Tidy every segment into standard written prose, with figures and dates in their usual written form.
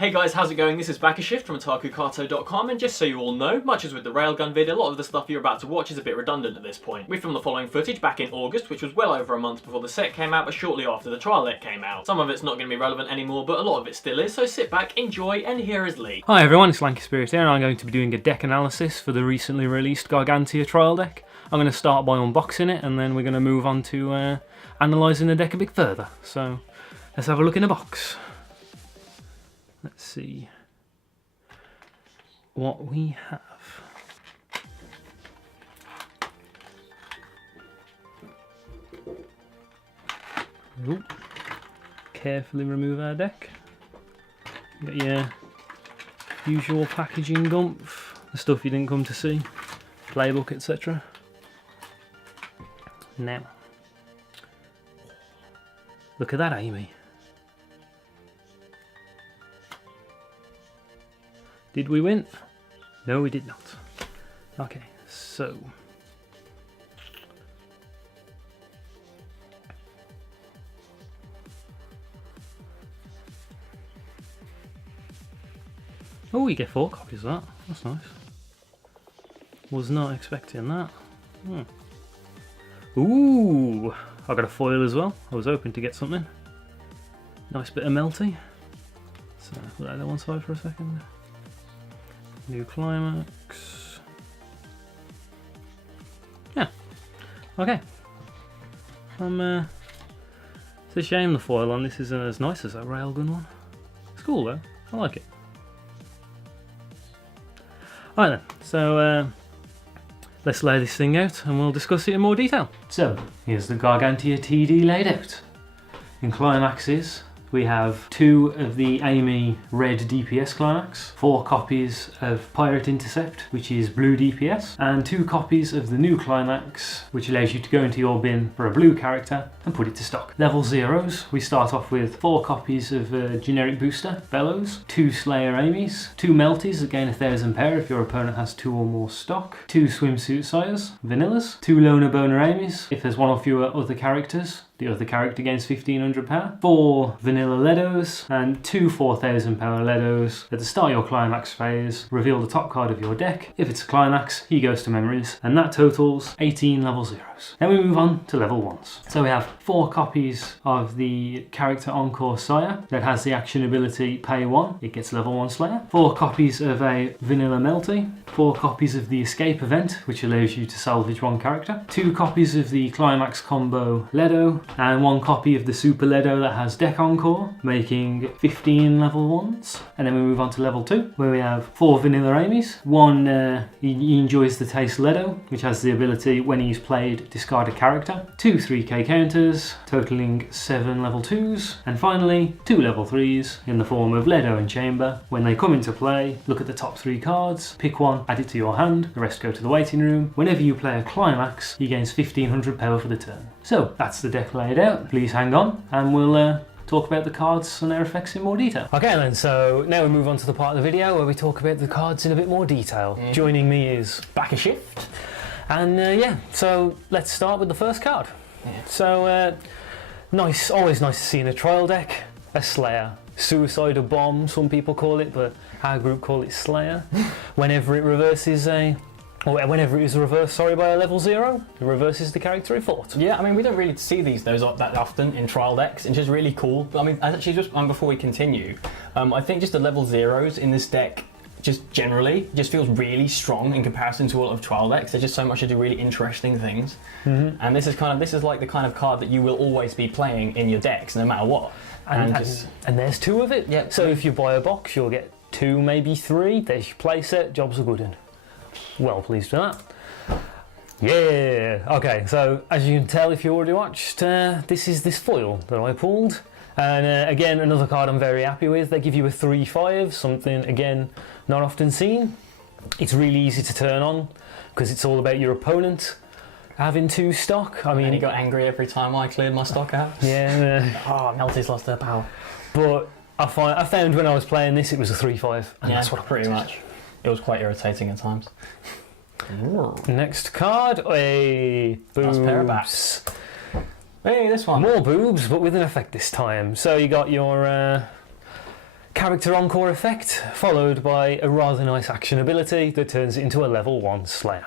Hey guys, how's it going? This is Backashift from otakukato.com, and just so you all know, much as with the Railgun vid, a lot of the stuff you're about to watch is a bit redundant at this point. We filmed the following footage back in August, which was well over a month before the set came out, but shortly after the trial deck came out. Some of it's not going to be relevant anymore, but a lot of it still is, so sit back, enjoy, and here is Lee. Hi everyone, it's Lanky Spirit here, and I'm going to be doing a deck analysis for the recently released Gargantia trial deck. I'm going to start by unboxing it, and then we're going to move on to analysing the deck a bit further. So let's have a look in the box. Let's see what we have. Ooh. Carefully remove our deck. Got your usual packaging gumph, the stuff you didn't come to see, playbook, etc. Now, look at that, Amy. Did we win? No, we did not. Okay, so oh, we get 4 copies of that. That's nice. Was not expecting that. Ooh, I got a foil as well. I was hoping to get something. Nice bit of melty. So put that on one side for a second. New Climax. Yeah. Okay. It's a shame the foil on this isn't as nice as that railgun one. It's cool though. I like it. Alright then, so let's lay this thing out and we'll discuss it in more detail. So, here's the Gargantia TD laid out. In Climaxes, we have 2 of the Amy red DPS Climax, 4 copies of Pirate Intercept, which is blue DPS, and 2 copies of the new Climax, which allows you to go into your bin for a blue character and put it to stock. Level 0s, we start off with 4 copies of generic booster, Bellows, 2 Slayer Amy's, 2 Melties that gain 1,000 power if your opponent has 2 or more stock, 2 Swimsuit Sires, Vanillas, 2 Loner Boner Amy's, if there's 1 or fewer other characters, the other character gains 1,500 power, 4 Vanilla Ledos, and 2 4,000 power Ledos. At the start of your Climax phase, reveal the top card of your deck. If it's a Climax, he goes to Memories, and that totals 18 level 0s. Then we move on to level 1s. So we have 4 copies of the character Encore Sire that has the action ability Pay 1, it gets level 1 Slayer. 4 copies of a Vanilla Melty, 4 copies of the Escape event, which allows you to salvage 1 character, 2 copies of the Climax combo Ledo, and 1 copy of the Super Ledo that has Deck Encore, making 15 level 1s. And then we move on to level 2, where we have 4 Vanilla Amy's. 1 he enjoys the taste Ledo, which has the ability when he's played, discard a character. 2 3k counters, totaling 7 level 2s. And finally, 2 level 3s in the form of Ledo and Chamber. When they come into play, look at the top 3 cards, pick 1, add it to your hand, the rest go to the waiting room. Whenever you play a Climax, he gains 1,500 power for the turn. So that's the deck laid out. Please hang on and we'll talk about the cards and their effects in more detail. Okay then, so now we move on to the part of the video where we talk about the cards in a bit more detail. Joining me is Backashift. And yeah, so let's start with the first card. So nice, always nice to see in a trial deck, a Slayer. Suicide Bomb, some people call it, but our group call it Slayer. Whenever it reverses whenever it is reversed, by a level 0, it reverses the character it fought. Yeah, I mean, we don't really see those that often in trial decks. It's just really cool. I mean, actually, just before we continue, I think just the level 0s in this deck, just generally, just feels really strong in comparison to a lot of trial decks. There's just so much to do really interesting things. And this is like the kind of card that you will always be playing in your decks, no matter what. And there's 2 of it. Yeah. So if you buy a box, you'll get 2, maybe 3. There's your playset. Job's a good one. Well pleased with that. Yeah. Okay. So as you can tell, if you already watched, this is this foil that I pulled, and again another card I'm very happy with. They give you a 3/5, something again not often seen. It's really easy to turn on because it's all about your opponent having 2 stock. I mean, and he got angry every time I cleared my stock out. Yeah. Oh, Melty's lost her power. But I found when I was playing this, it was a 3/5, and yeah, that's what I pretty much. It was quite irritating at times. Next card, a boobs. Nice pair of bats. Hey, this one. More boobs, but with an effect this time. So you got your character encore effect, followed by a rather nice action ability that turns it into a level 1 Slayer.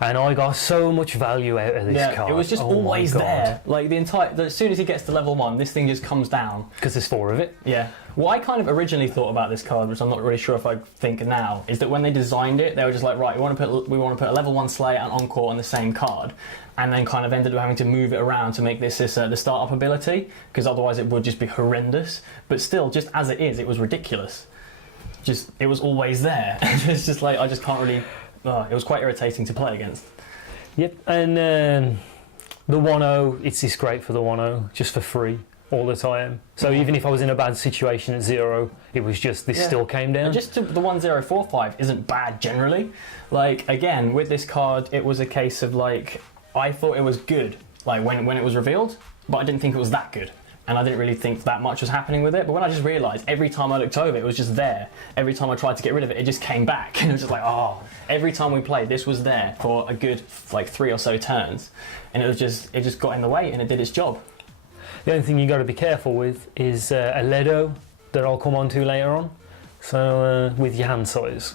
And I got so much value out of this card. It was just always there. Like as soon as he gets to level 1, this thing just comes down. Because there's 4 of it. Yeah. What I kind of originally thought about this card, which I'm not really sure if I think now, is that when they designed it, they were just like, right, we want to put a level 1 Slayer and Encore on the same card, and then kind of ended up having to move it around to make this the startup ability, because otherwise it would just be horrendous. But still, just as it is, it was ridiculous. It was always there. It's just like, I just can't really... it was quite irritating to play against. Yep, and the 1-0, it's just great for the 1-0, just for free all the time. So even if I was in a bad situation at 0, it was just, this still came down. And just the 1045 isn't bad generally. Like, again, with this card, it was a case of like, I thought it was good, like when it was revealed, but I didn't think it was that good. And I didn't really think that much was happening with it. But when I just realised, every time I looked over, it was just there. Every time I tried to get rid of it, it just came back. And it was just like, every time we played, this was there for a good, like, 3 or so turns. And it just got in the way and it did its job. The only thing you got to be careful with is a Ledo that I'll come on to later on. So, with your hand size.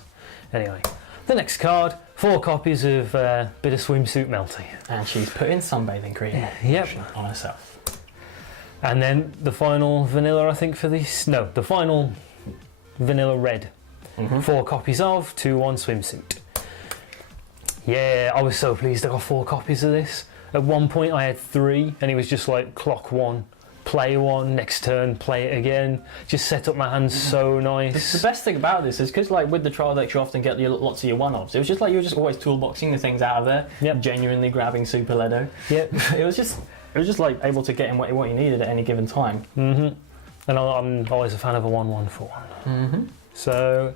Anyway, the next card, 4 copies of bit of swimsuit melty. And she's put in sunbathing cream on herself. And then the final vanilla, I think, for this. No, the final vanilla red. 4 copies of 2-1 swimsuit. Yeah, I was so pleased I got 4 copies of this. At one point I had 3, and it was just like clock 1, play 1, next turn, play it again. Just set up my hands so nice. The best thing about this is because, like, with the trial decks, you often get lots of your one-offs. It was just like you were just always toolboxing the things out of there, genuinely grabbing Super Ledo. It was just like able to get in what you needed at any given time. And I'm always a fan of a 1-1 for 1. So,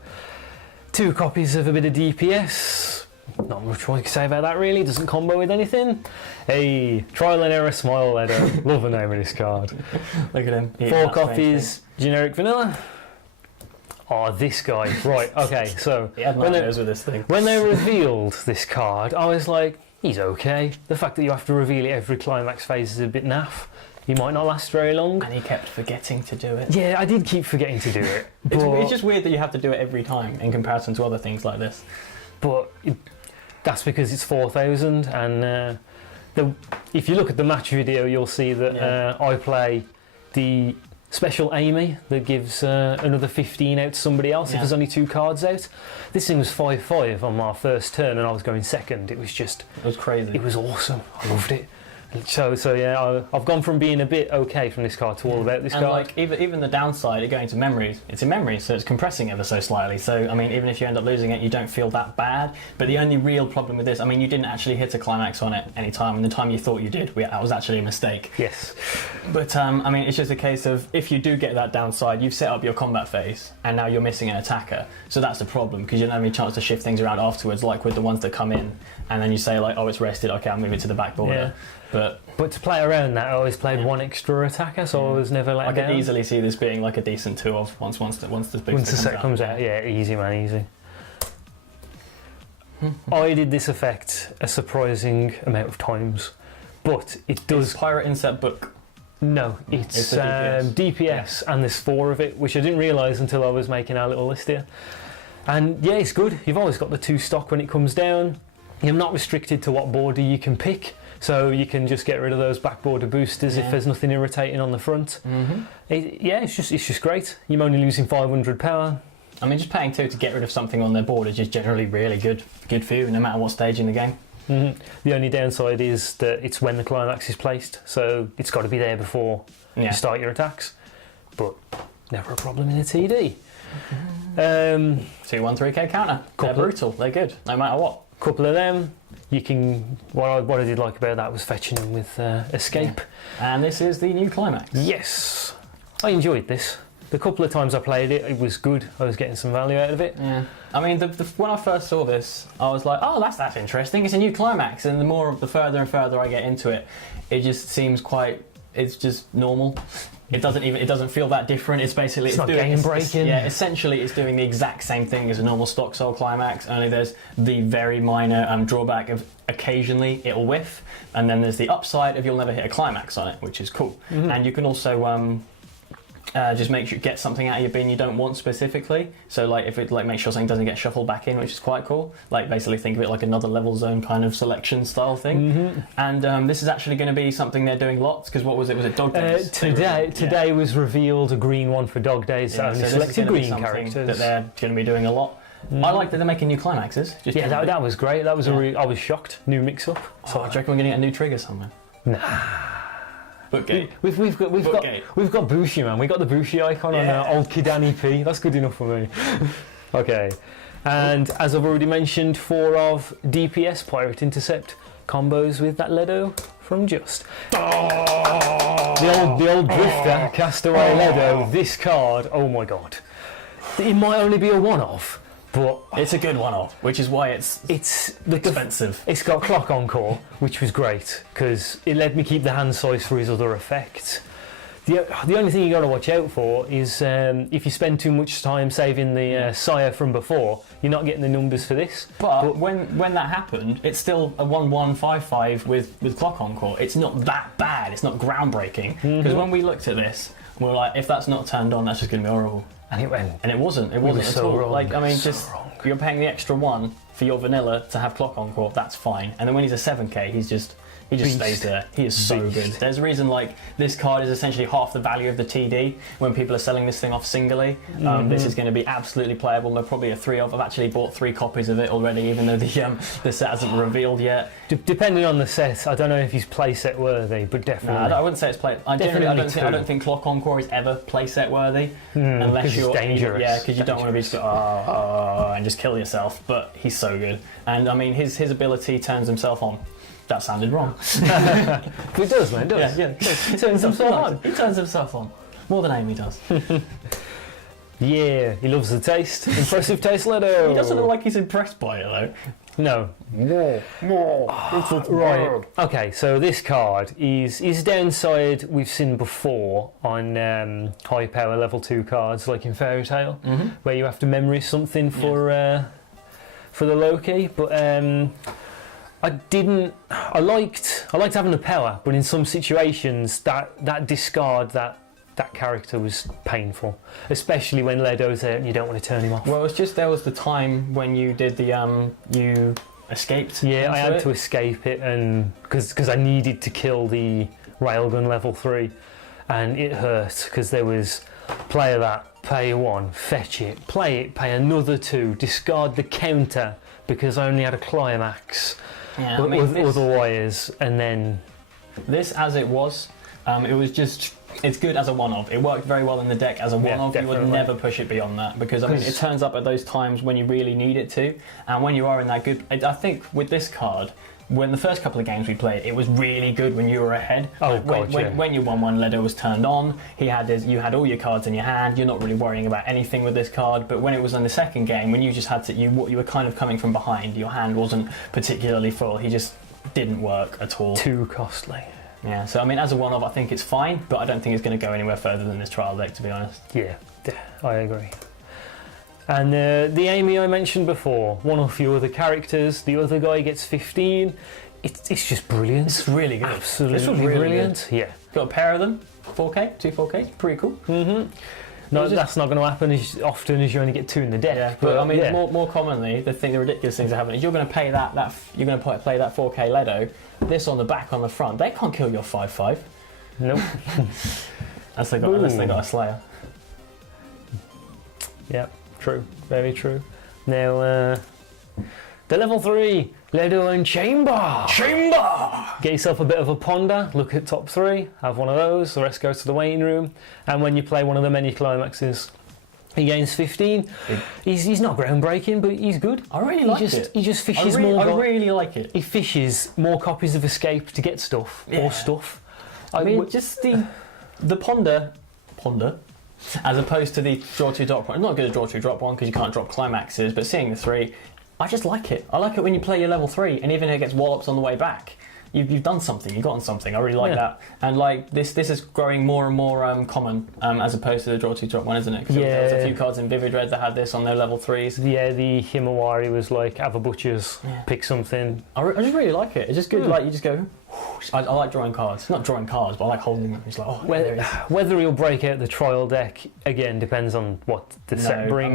2 copies of a bit of DPS. Not much more to say about that really. Doesn't combo with anything. Hey, trial and error smile Ledo. Love the name of this card. Look at him. 4 copies generic vanilla. Oh, this guy. Right. Okay. So he had nightmares with this thing. When they revealed this card, I was like, he's okay. The fact that you have to reveal it every climax phase is a bit naff. He might not last very long. And he kept forgetting to do it. Yeah, I did keep forgetting to do it. It's just weird that you have to do it every time in comparison to other things like this. But that's because it's 4,000, and if you look at the match video, you'll see that I play the special Amy that gives another 15 out to somebody else if there's only 2 cards out. This thing was 5-5 on my first turn and I was going second. It was crazy. It was awesome. I loved it. So yeah, I've gone from being a bit okay from this card to all about this card. Like even the downside of going to memories, it's in memories, so it's compressing ever so slightly. So I mean, even if you end up losing it, you don't feel that bad. But the only real problem with this, I mean, you didn't actually hit a climax on it any time, and the time you thought you did, that was actually a mistake. Yes. But I mean, it's just a case of if you do get that downside, you've set up your combat phase, and now you're missing an attacker. So that's the problem because you don't have any chance to shift things around afterwards, like with the ones that come in, and then you say like, oh, it's rested, okay, I'll move it to the back border. Yeah. But to play around that, I always played 1 extra attacker, so I was never let down. I could easily see this being like a decent 2-of once the big set comes out. Yeah, easy man, easy. I did this effect a surprising amount of times, but it does. It's Pirate Inset Book. No, it's DPS and there's 4 of it, which I didn't realise until I was making our little list here. And yeah, it's good. You've always got the 2 stock when it comes down. You're not restricted to what border you can pick. So you can just get rid of those back border boosters if there's nothing irritating on the front. It's just great. You're only losing 500 power. I mean, just paying 2 to get rid of something on their board is just generally really good for you, no matter what stage in the game. The only downside is that it's when the climax is placed, so it's got to be there before you start your attacks. But never a problem in a TD. 2-1-3k counter. They're brutal. They're good, no matter what. Couple of them. You can. What I did like about that was fetching them with escape. And this is the new climax. Yes, I enjoyed this. The couple of times I played it, it was good. I was getting some value out of it. Yeah. I mean, when I first saw this, I was like, oh, that's interesting. It's a new climax. And the further and further I get into it, it just seems it's just normal. It doesn't feel that different. It's basically it's not game breaking. Essentially it's doing the exact same thing as a normal stock soul climax, only there's the very minor drawback of occasionally it'll whiff, and then there's the upside of you'll never hit a climax on it, which is cool. And you can also just make sure get something out of your bin you don't want specifically. So like if it like make sure something doesn't get shuffled back in, which is quite cool. Like basically think of it like another level zone kind of selection style thing. And this is actually going to be something they're doing lots because what was it? Was it Dog Days? Today was revealed a green one for Dog Days. Yeah, Only so selected green characters characters that they're going to be doing a lot. I like that they're making new climaxes. Just yeah, that was great. That was I was shocked. New mix-up. So I reckon we're going to get a new trigger somewhere. Nah. Bookgate. We've got Bushi, man. We got the Bushi icon on old Kidani P. That's good enough for me. Okay. And as I've already mentioned, 4 of DPS Pirate Intercept combos with that Ledo from Just. The old Drifter Castaway Ledo. This card, oh my god. It might only be a one-off, but it's a good one-off, which is why it's expensive. It's got Clock Encore, which was great because it let me keep the hand size for his other effects. The only thing you got to watch out for is if you spend too much time saving the Sire from before, you're not getting the numbers for this. But when that happened, it's still a 1-1-5-5 with Clock Encore. It's not that bad. It's not groundbreaking. Because when we looked at this, we were like, if that's not turned on, that's just going to be horrible. And it went. And it wasn't. It wasn't at all. Wrong. Like I mean, just wrong. You're paying the extra 1 for your vanilla to have Clock Encore. That's fine. And then when he's a 7k, he just stays there. He is so good. There's a reason like this card is essentially half the value of the TD when people are selling this thing off singly. This is going to be absolutely playable. There probably are 3 of. I've actually bought 3 copies of it already, even though the set hasn't revealed yet. Depending on the set, I don't know if he's playset worthy, but definitely. I wouldn't say it's play. I don't think Clock Encore is ever playset worthy unless you're dangerous. Yeah, because you don't want to be just and just kill yourself. But he's so good, and I mean his ability turns himself on. That sounded wrong. But it does, man. It does. Yeah. He turns himself on. He turns himself on. More than Amy does. Yeah, he loves the taste. Impressive taste, Ledo. He doesn't look like he's impressed by it though. No. More. Right. Okay, so this card is downside we've seen before on high power level 2 cards, like in Fairy Tail, where you have to memory something for the Loki, but I liked having the power, but in some situations that discard that character was painful, especially when Ledo's there and you don't want to turn him off. Well, it's just there was the time when you did the you escaped. Yeah, I had to escape it, and because I needed to kill the railgun level 3, and it hurt because there was play that, pay 1, fetch it, play another 2, discard the counter because I only had a climax. Yeah, I mean, otherwise, and then this as it was just. It's good as a one-off. It worked very well in the deck as a one-off. You would never push it beyond that because I mean it turns up at those times when you really need it to, and when you are in that good. I think with this card, when the first couple of games we played, it was really good when you were ahead. Oh, when you won one, Ledo was turned on. You had all your cards in your hand. You're not really worrying about anything with this card. But when it was in the second game, when you just had to, you were kind of coming from behind. Your hand wasn't particularly full. He just didn't work at all. Too costly. Yeah, so I mean, as a one-off, I think it's fine, but I don't think it's going to go anywhere further than this trial deck, to be honest. Yeah, I agree. And the Amy I mentioned before, one or few other characters, the other guy gets 15. It's just brilliant. It's really good. Absolutely this was really brilliant. Good. Yeah. Got a pair of them, 4K, 2 4Ks, pretty cool. No, that's not going to happen as often as you only get 2 in the deck. Yeah, but I mean, more commonly, the ridiculous things that happen is you're going to play that 4K Ledo. This on the back, on the front. They can't kill your 5/5. Nope. unless they got a Slayer. Yeah, true. Very true. Now, the level 3, Ledo and Chamber. Get yourself a bit of a ponder, look at top 3, have one of those, the rest goes to the waiting room, and when you play one of the many climaxes, he gains 15. He's not groundbreaking, but he's good. I really like it. He just fishes more. I really like it. He fishes more copies of Escape to get stuff, or stuff. I mean, just the ponder, as opposed to the draw 2 drop one. I'm not good at draw 2 drop one because you can't drop climaxes, but seeing the 3, I just like it. I like it when you play your level 3, and even if it gets wallops on the way back. you've done something, you've gotten something. I really like Yeah. that. And like this is growing more and more common as opposed to the draw 2 drop 1, isn't it? Because there was a few cards in Vivid Red that had this on their level 3s. Yeah, the Himawari was like, have a butcher's, pick something. I just really like it. It's just good. Like you just go. Whoosh. I like drawing cards. Not drawing cards, but I like holding them. It's like, oh, there it is. Whether he'll break out the trial deck again depends on what the set brings. I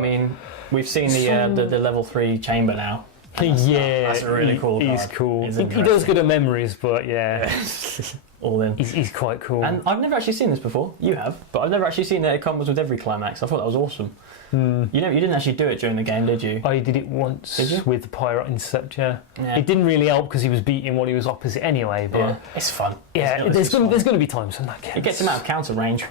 mean, we've seen the level 3 chamber now. Yeah, that's a really cool card. He's cool. He's He does good at memories, but yeah. All in. He's quite cool. And I've never actually seen this before. You have, but I've never actually seen that it comes with every climax. I thought that was awesome. You didn't actually do it during the game, did you? I did it once with the Pirate Intercept, yeah. It didn't really help because he was beating what he was opposite anyway, but... It's fun. Yeah, there's going to be times when that gets... It gets him out of counter range.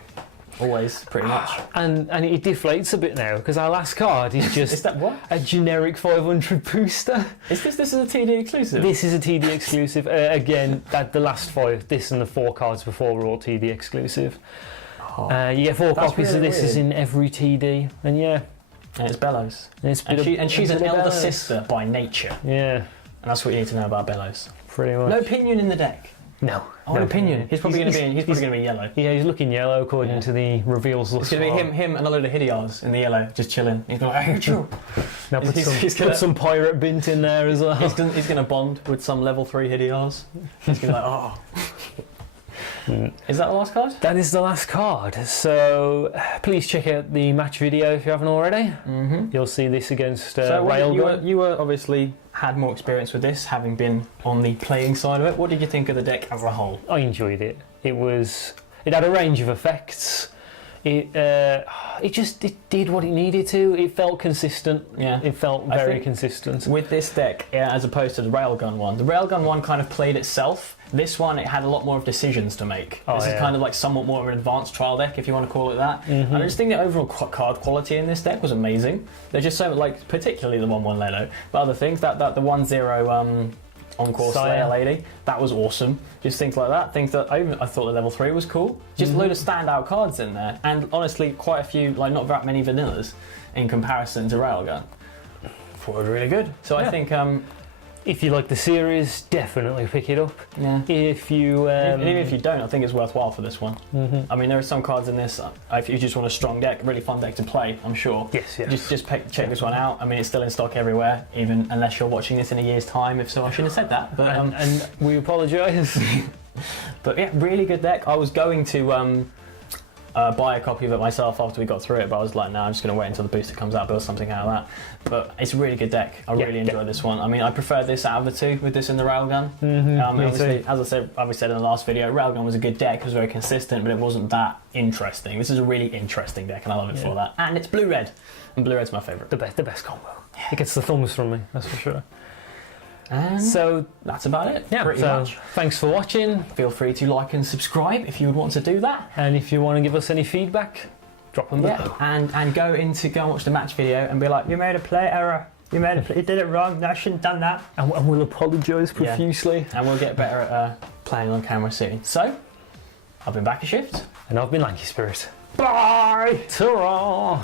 Always, pretty much. And it deflates a bit now, because our last card is just is that what? A generic 500 booster. This is a TD exclusive? This is a TD exclusive. Again, the last 5, this and the 4 cards before were all TD exclusive. You get 4 copies of this is in every TD, and yeah. And it's Bellows. And she's an elder sister by nature. Yeah. And that's what you need to know about Bellows. Pretty much. No opinion in the deck. No. No opinion. He's probably going to be yellow. Yeah, he's looking yellow according to the reveals. It's going to be him and a load of Hidiars in the yellow, just chilling. He's going, hey, chill. Now put some pirate bint in there as well. He's going to bond with some level 3 Hidiars. He's going to be like, oh. Is that the last card? That is the last card. So please check out the match video if you haven't already. You'll see this against Railgun. You were obviously had more experience with this, having been on the playing side of it. What did you think of the deck as a whole? I enjoyed it. It had a range of effects. It did what it needed to. It felt consistent. Yeah, it felt very consistent. With this deck, as opposed to the Railgun one, the Railgun one kind of played itself. This one, it had a lot more of decisions to make. This is kind of like somewhat more of an advanced trial deck, if you want to call it that. And I just think the overall card quality in this deck was amazing. They're just so, like, particularly the 1/1 Leto, but other things, the 1/0 Encore Slayer lady, that was awesome. Just things like that. Things that I thought the level 3 was cool. Just a load of standout cards in there, and honestly, quite a few, like not that many vanillas in comparison to Railgun. Thought it was really good. So I think. If you like the series, definitely pick it up. Yeah. If you even if you don't, I think it's worthwhile for this one. I mean, there are some cards in this. If you just want a strong deck, really fun deck to play, I'm sure. Yes. Just check this one out. I mean, it's still in stock everywhere, even unless you're watching this in a year's time. If so, I shouldn't have said that. But and we apologise. But yeah, really good deck. I was going to buy a copy of it myself after we got through it, but I was like, no, I'm just going to wait until the booster comes out, build something out of that. But it's a really good deck. I really enjoyed this one. I mean, I prefer this out of the 2 with this in the Railgun. Obviously, as I said in the last video, Railgun was a good deck. It was very consistent, but it wasn't that interesting. This is a really interesting deck, and I love it for that. And it's blue-red, and blue-red's my favourite. The best combo. Yeah. It gets the thumbs from me, that's for sure. And so that's about it. Yeah, pretty much. Thanks for watching. Feel free to like and subscribe if you would want to do that. And if you want to give us any feedback, drop them below. And go and watch the match video and be like, you made a play error. You did it wrong. No, I shouldn't have done that. And we'll apologise profusely. And we'll get better at playing on camera soon. So, I've been Back a Shift. And I've been Lanky Spirit. Bye! Ta-ra!